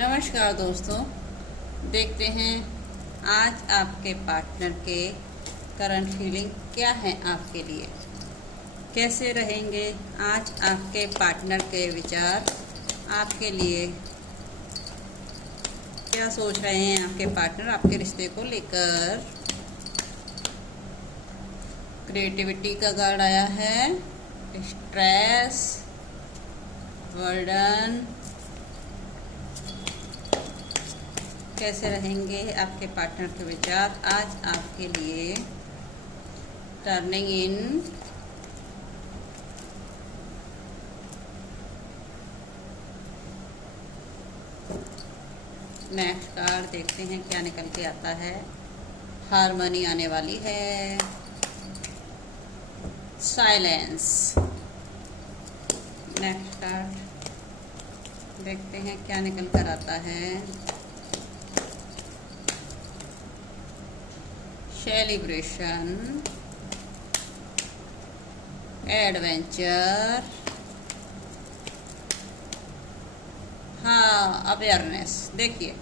नमस्कार दोस्तों, देखते हैं आज आपके पार्टनर के करंट फीलिंग क्या है आपके लिए, कैसे रहेंगे आज आपके पार्टनर के विचार आपके लिए, क्या सोच रहे हैं आपके पार्टनर आपके रिश्ते को लेकर। क्रिएटिविटी का कार्ड आया है, स्ट्रेस, बर्डन, कैसे रहेंगे आपके पार्टनर के विचार आज आपके लिए। टर्निंग इन, नेक्स्ट कार्ड देखते हैं क्या निकल के आता है। हार्मनी आने वाली है, साइलेंस। नेक्स्ट कार्ड देखते हैं क्या निकल कर आता है। सेलिब्रेशन, एडवेंचर, हाँ अवेयरनेस देखिए,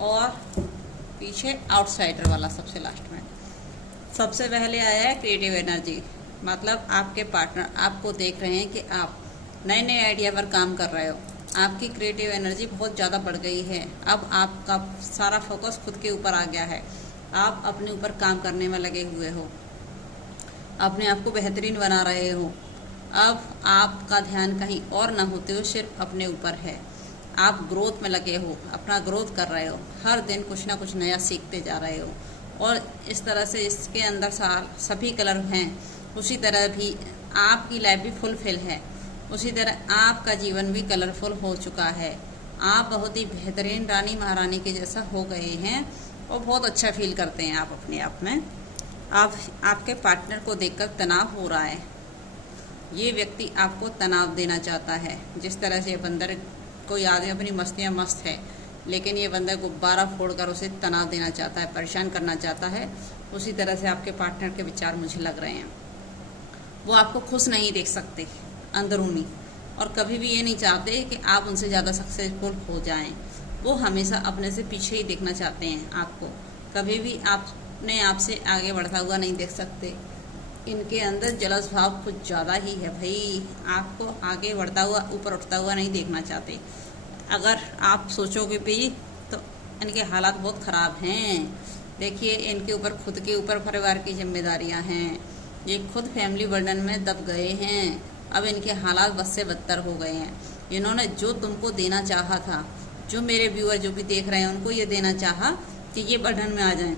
और पीछे आउटसाइडर वाला सबसे लास्ट में। सबसे पहले आया है क्रिएटिव एनर्जी, मतलब आपके पार्टनर आपको देख रहे हैं कि आप नए नए आइडिया पर काम कर रहे हो। आपकी क्रिएटिव एनर्जी बहुत ज़्यादा बढ़ गई है। अब आपका सारा फोकस खुद के ऊपर आ गया है। आप अपने ऊपर काम करने में लगे हुए हो, अपने आप को बेहतरीन बना रहे हो। अब आपका ध्यान कहीं और ना होते हुए सिर्फ अपने ऊपर है। आप ग्रोथ में लगे हो, अपना ग्रोथ कर रहे हो, हर दिन कुछ ना कुछ नया सीखते जा रहे हो। और इस तरह से इसके अंदर सभी कलर हैं। उसी तरह भी आपकी लाइफ भी फुलफिल है, उसी तरह आपका जीवन भी कलरफुल हो चुका है। आप बहुत ही बेहतरीन रानी महारानी के जैसा हो गए हैं और बहुत अच्छा फील करते हैं आप अपने आप में। आपके पार्टनर को देखकर तनाव हो रहा है। ये व्यक्ति आपको तनाव देना चाहता है। जिस तरह से बंदर को याद है अपनी मस्तियाँ मस्त है, लेकिन ये बंदर गुब्बारा फोड़कर उसे तनाव देना चाहता है, परेशान करना चाहता है। उसी तरह से आपके पार्टनर के विचार मुझे लग रहे हैं। वो आपको खुश नहीं देख सकते अंदरूनी, और कभी भी ये नहीं चाहते कि आप उनसे ज़्यादा सक्सेसफुल हो जाएं। वो हमेशा अपने से पीछे ही देखना चाहते हैं आपको। कभी भी आपने आपसे आगे बढ़ता हुआ नहीं देख सकते। इनके अंदर जलस भाव कुछ ज़्यादा ही है भाई। आपको आगे बढ़ता हुआ, ऊपर उठता हुआ नहीं देखना चाहते। अगर आप सोचोगे भी तो इनके हालात बहुत ख़राब हैं। देखिए, इनके ऊपर खुद के ऊपर परिवार की जिम्मेदारियां हैं। ये खुद फैमिली बर्डन में दब गए हैं। अब इनके हालात बद से बदतर हो गए हैं। इन्होंने जो तुमको देना चाहा था, जो मेरे व्यूअर जो भी देख रहे हैं उनको ये देना चाहा कि ये बर्डन में आ जाएं,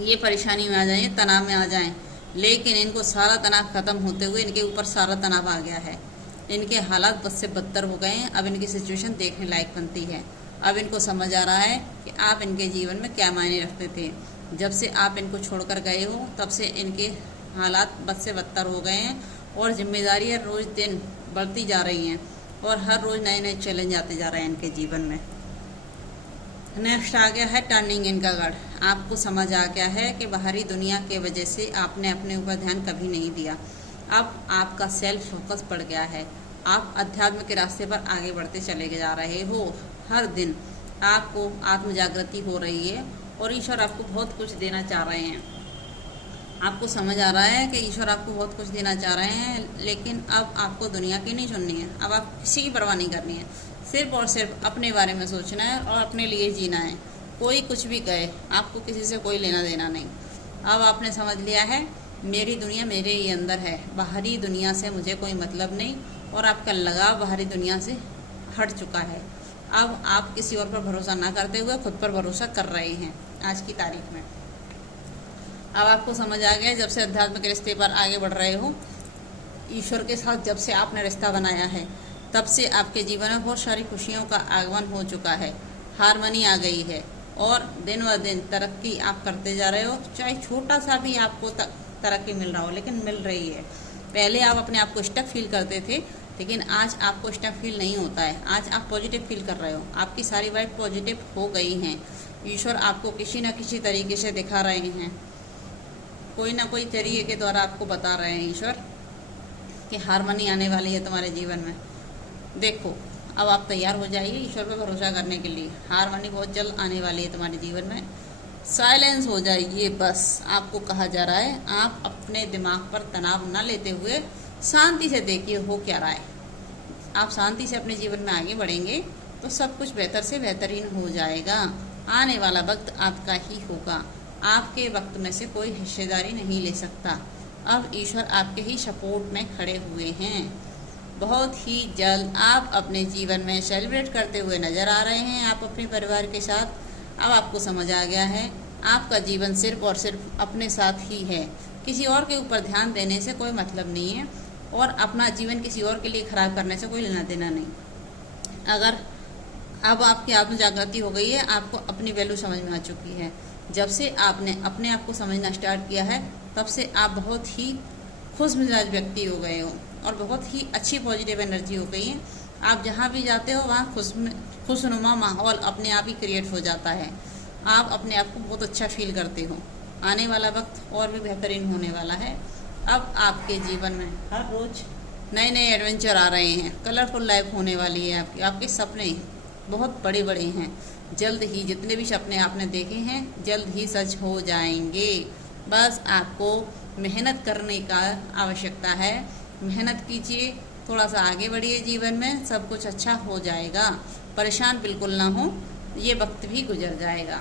ये परेशानी में आ जाएं, ये तनाव में आ जाएं, लेकिन इनको सारा तनाव ख़त्म होते हुए इनके ऊपर सारा तनाव आ गया है। इनके हालात बद से बदतर हो गए हैं। अब इनकी सिचुएशन देखने लायक बनती है। अब इनको समझ आ रहा है कि आप इनके जीवन में क्या मायने रखते थे। जब से आप इनको छोड़कर गए हो तब से इनके हालात बद से बदतर हो गए हैं, और जिम्मेदारियाँ रोज़ दिन बढ़ती जा रही हैं, और हर रोज़ नए नए चैलेंज आते जा रहे हैं इनके जीवन में। नेक्स्ट आ गया है टर्निंग इन का कार्ड। आपको समझ आ गया है कि बाहरी दुनिया के वजह से आपने अपने ऊपर ध्यान कभी नहीं दिया। अब आपका सेल्फ फोकस बढ़ गया है। आप अध्यात्म के रास्ते पर आगे बढ़ते चले जा रहे हो। हर दिन आपको आत्म जागृति हो रही है, और ईश्वर आपको बहुत कुछ देना चाह रहे हैं। आपको समझ आ रहा है कि ईश्वर आपको बहुत कुछ देना चाह रहे हैं, लेकिन अब आपको दुनिया की नहीं सुननी है। अब आप किसी की परवाह नहीं करनी है। सिर्फ और सिर्फ अपने बारे में सोचना है और अपने लिए जीना है। कोई कुछ भी कहे, आपको किसी से कोई लेना देना नहीं। अब आपने समझ लिया है मेरी दुनिया मेरे ही अंदर है, बाहरी दुनिया से मुझे कोई मतलब नहीं, और आपका लगाव बाहरी दुनिया से हट चुका है। अब आप किसी और पर भरोसा ना करते हुए खुद पर भरोसा कर रहे हैं आज की तारीख में। अब आपको समझ आ गया, जब से अध्यात्म के रिश्ते पर आगे बढ़ रहे हो, ईश्वर के साथ जब से आपने रिश्ता बनाया है, तब से आपके जीवन में बहुत सारी खुशियों का आगमन हो चुका है। हार्मनी आ गई है, और दिन ब दिन तरक्की आप करते जा रहे हो। चाहे छोटा सा भी आपको तरक्की मिल रहा हो, लेकिन मिल रही है। पहले आप अपने आप को स्टक फील करते थे, लेकिन आज आपको स्टक फील नहीं होता है। आज आप पॉजिटिव फील कर रहे हो। आपकी सारी वाइब पॉजिटिव हो गई हैं। ईश्वर आपको किसी न किसी तरीके से दिखा रहे हैं, कोई ना कोई तरीके के द्वारा आपको बता रहे हैं ईश्वर कि हार्मनी आने वाली है तुम्हारे जीवन में। देखो, अब आप तैयार हो जाइए ईश्वर पे भरोसा करने के लिए। हारमोनी बहुत जल्द आने वाली है तुम्हारे जीवन में। साइलेंस हो जाइए, बस आपको कहा जा रहा है आप अपने दिमाग पर तनाव न लेते हुए शांति से देखिए हो क्या रहा है। आप शांति से अपने जीवन में आगे बढ़ेंगे तो सब कुछ बेहतर से बेहतरीन हो जाएगा। आने वाला वक्त आपका ही होगा, आपके वक्त में से कोई हिस्सेदारी नहीं ले सकता। अब ईश्वर आपके ही सपोर्ट में खड़े हुए हैं। बहुत ही जल्द आप अपने जीवन में सेलिब्रेट करते हुए नजर आ रहे हैं, आप अपने परिवार के साथ। अब आपको समझ आ गया है आपका जीवन सिर्फ और सिर्फ अपने साथ ही है, किसी और के ऊपर ध्यान देने से कोई मतलब नहीं है, और अपना जीवन किसी और के लिए खराब करने से कोई लेना देना नहीं। अगर अब आपकी आत्म जागृति हो गई है, आपको अपनी वैल्यू समझ में आ चुकी है। जब से आपने अपने आप को समझना स्टार्ट किया है तब से आप बहुत ही खुश मिजाज व्यक्ति हो गए हो और बहुत ही अच्छी पॉजिटिव एनर्जी हो गई है। आप जहाँ भी जाते हो वहाँ खुशनुमा माहौल अपने आप ही क्रिएट हो जाता है। आप अपने आप को बहुत अच्छा फील करते हो। आने वाला वक्त और भी बेहतरीन होने वाला है। अब आपके जीवन में हर रोज नए नए एडवेंचर आ रहे हैं, कलरफुल लाइफ होने वाली है आपकी। आपके सपने बहुत बड़े बड़े हैं, जल्द ही जितने भी सपने आपने देखे हैं जल्द ही सच हो जाएंगे। बस आपको मेहनत करने का आवश्यकता है। मेहनत कीजिए, थोड़ा सा आगे बढ़िए जीवन में, सब कुछ अच्छा हो जाएगा। परेशान बिल्कुल ना हो, ये वक्त भी गुजर जाएगा।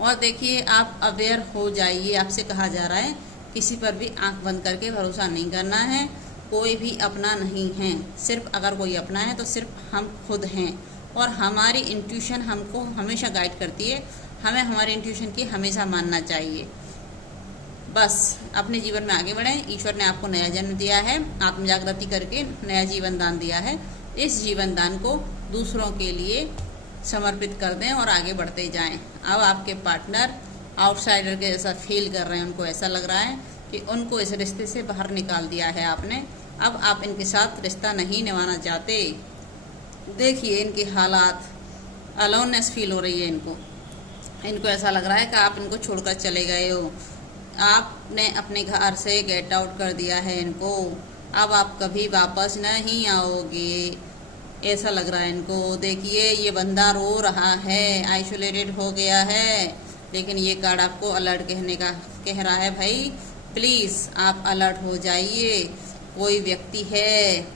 और देखिए आप अवेयर हो जाइए, आपसे कहा जा रहा है किसी पर भी आंख बंद करके भरोसा नहीं करना है। कोई भी अपना नहीं है, सिर्फ अगर कोई अपना है तो सिर्फ हम खुद हैं। और हमारी इंट्यूशन हमको हमेशा गाइड करती है, हमें हमारी इंट्यूशन की हमेशा मानना चाहिए। बस अपने जीवन में आगे बढ़ें। ईश्वर ने आपको नया जन्म दिया है, आत्मजागृति करके नया जीवन दान दिया है। इस जीवन दान को दूसरों के लिए समर्पित कर दें और आगे बढ़ते जाएं। अब आपके पार्टनर आउटसाइडर के जैसा फील कर रहे हैं, उनको ऐसा लग रहा है कि उनको इस रिश्ते से बाहर निकाल दिया है आपने। अब आप इनके साथ रिश्ता नहीं निभाना चाहते। देखिए इनके हालात, अलोननेस फील हो रही है इनको ऐसा लग रहा है कि आप इनको छोड़कर चले गए हो, आपने अपने घर से गेट आउट कर दिया है इनको। अब आप कभी वापस नहीं आओगे, ऐसा लग रहा है इनको। देखिए ये बंदा रो रहा है, आइसोलेटेड हो गया है, लेकिन ये कार्ड आपको अलर्ट कह रहा है भाई प्लीज़ आप अलर्ट हो जाइए। कोई व्यक्ति है,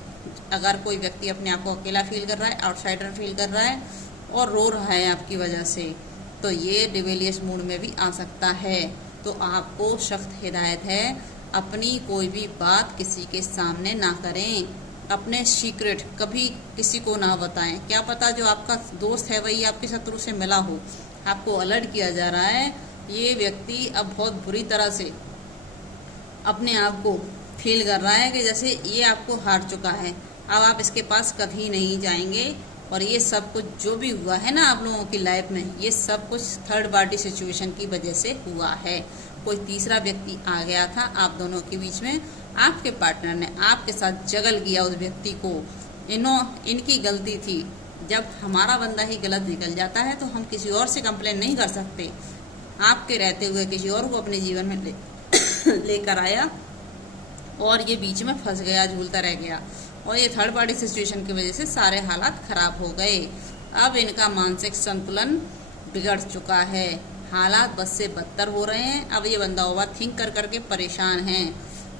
अगर कोई व्यक्ति अपने आप को अकेला फील कर रहा है, आउटसाइडर फील कर रहा है और रो रहा है आपकी वजह से, तो ये डिवेलियस मूड में भी आ सकता है। तो आपको सख्त हिदायत है अपनी कोई भी बात किसी के सामने ना करें, अपने सीक्रेट कभी किसी को ना बताएं। क्या पता जो आपका दोस्त है वही आपके शत्रु से मिला हो। आपको अलर्ट किया जा रहा है ये व्यक्ति अब बहुत बुरी तरह से अपने आप को फील कर रहा है कि जैसे ये आपको हार चुका है। अब आप इसके पास कभी नहीं जाएंगे। और ये सब कुछ जो भी हुआ है ना आप लोगों की लाइफ में, ये सब कुछ थर्ड पार्टी सिचुएशन की वजह से हुआ है। कोई तीसरा व्यक्ति आ गया था आप दोनों के बीच में, आपके पार्टनर ने आपके साथ जगल किया उस व्यक्ति को। इनकी गलती थी। जब हमारा बंदा ही गलत निकल जाता है तो हम किसी और से कंप्लेन नहीं कर सकते। आपके रहते हुए किसी और को अपने जीवन में लेकर आया और ये बीच में फंस गया, झूलता रह गया, और ये थर्ड पार्टी सिचुएशन की वजह से सारे हालात खराब हो गए। अब इनका मानसिक संतुलन बिगड़ चुका है, हालात बद से बदतर हो रहे हैं। अब ये बंदा ओवर थिंक कर करके परेशान है,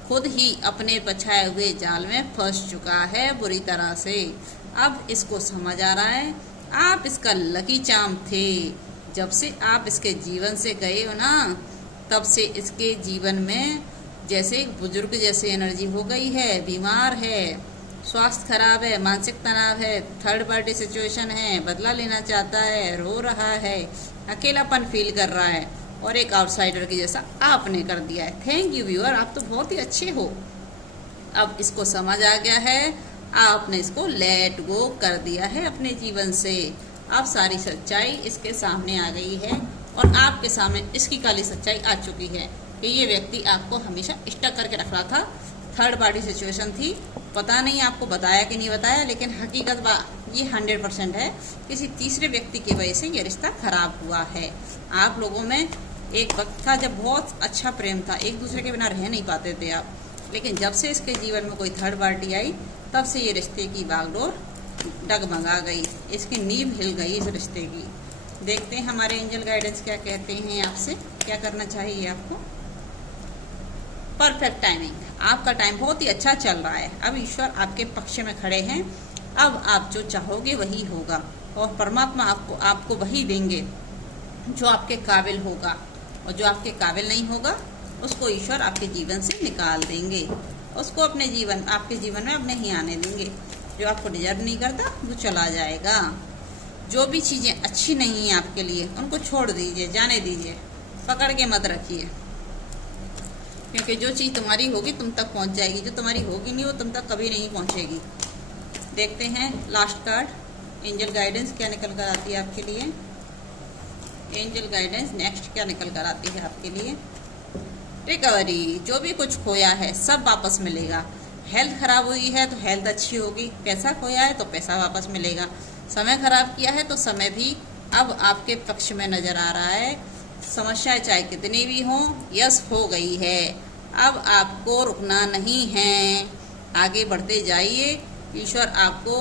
खुद ही अपने बछाए हुए जाल में फंस चुका है बुरी तरह से। अब इसको समझ आ रहा है आप इसका लकी चार्म थे। जब से आप इसके जीवन से गए हो ना, तब से इसके जीवन में जैसे एक बुजुर्ग जैसी एनर्जी हो गई है, बीमार है, स्वास्थ्य खराब है, मानसिक तनाव है, थर्ड पार्टी सिचुएशन है, बदला लेना चाहता है, रो रहा है, अकेलापन फील कर रहा है, और एक आउटसाइडर की जैसा आपने कर दिया है। थैंक यू व्यूअर, आप तो बहुत ही अच्छे हो। अब इसको समझ आ गया है, आपने इसको लेट गो कर दिया है अपने जीवन से। अब सारी सच्चाई इसके सामने आ गई है और आपके सामने इसकी काली सच्चाई आ चुकी है कि ये व्यक्ति आपको हमेशा स्टक करके रख रहा था। थर्ड पार्टी सिचुएशन थी, पता नहीं आपको बताया कि नहीं बताया, लेकिन हकीकत ये 100% है, किसी तीसरे व्यक्ति की वजह से ये रिश्ता खराब हुआ है। आप लोगों में एक वक्त था जब बहुत अच्छा प्रेम था, एक दूसरे के बिना रह नहीं पाते थे आप, लेकिन जब से इसके जीवन में कोई थर्ड पार्टी आई तब से ये रिश्ते की बागडोर डगमगा गई, इसकी नींव हिल गई इस रिश्ते की। देखते हैं हमारे एंजल गाइडेंस क्या कहते हैं आपसे, क्या करना चाहिए आपको। परफेक्ट टाइमिंग, आपका टाइम बहुत ही अच्छा चल रहा है। अब ईश्वर आपके पक्ष में खड़े हैं। अब आप जो चाहोगे वही होगा और परमात्मा आपको वही देंगे जो आपके काबिल होगा, और जो आपके काबिल नहीं होगा उसको ईश्वर आपके जीवन से निकाल देंगे, उसको आपके जीवन में अब नहीं आने देंगे। जो आपको डिजर्व नहीं करता वो चला जाएगा। जो भी चीज़ें अच्छी नहीं हैं आपके लिए उनको छोड़ दीजिए, जाने दीजिए, पकड़ के मत रखिए, क्योंकि जो चीज़ तुम्हारी होगी तुम तक पहुंच जाएगी, जो तुम्हारी होगी नहीं वो तुम तक कभी नहीं पहुंचेगी। देखते हैं लास्ट कार्ड, एंजल गाइडेंस क्या निकल कर आती है आपके लिए। एंजल गाइडेंस नेक्स्ट क्या निकल कर आती है आपके लिए। रिकवरी, जो भी कुछ खोया है सब वापस मिलेगा। हेल्थ खराब हुई है तो हेल्थ अच्छी होगी, पैसा खोया है तो पैसा वापस मिलेगा, समय खराब किया है तो समय भी अब आपके पक्ष में नजर आ रहा है। समस्याएं चाहे कितनी भी हों, यस हो गई है। अब आपको रुकना नहीं है, आगे बढ़ते जाइए। ईश्वर आपको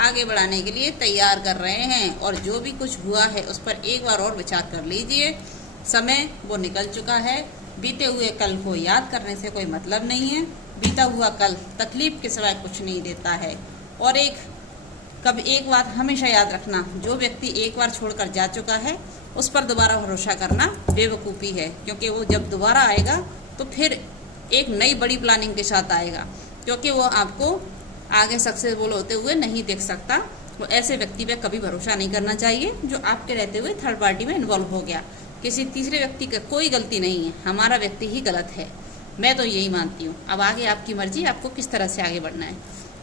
आगे बढ़ाने के लिए तैयार कर रहे हैं, और जो भी कुछ हुआ है उस पर एक बार और विचार कर लीजिए। समय वो निकल चुका है, बीते हुए कल को याद करने से कोई मतलब नहीं है। बीता हुआ कल तकलीफ के सिवाय कुछ नहीं देता है। और एक बात हमेशा याद रखना, जो व्यक्ति एक बार छोड़कर जा चुका है उस पर दोबारा भरोसा करना बेवकूफ़ी है, क्योंकि वो जब दोबारा आएगा तो फिर एक नई बड़ी प्लानिंग के साथ आएगा, क्योंकि वो आपको आगे सक्सेसफुल होते हुए नहीं देख सकता। वो ऐसे व्यक्ति पे कभी भरोसा नहीं करना चाहिए जो आपके रहते हुए थर्ड पार्टी में इन्वॉल्व हो गया। किसी तीसरे व्यक्ति का कोई गलती नहीं है, हमारा व्यक्ति ही गलत है। मैं तो यही मानती हूँ। अब आगे आपकी मर्जी, आपको किस तरह से आगे बढ़ना है।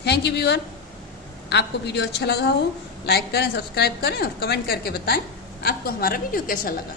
Thank you viewer. आपको वीडियो अच्छा लगा हो लाइक करें, सब्सक्राइब करें और कमेंट करके बताएं आपको हमारा वीडियो कैसा लगा।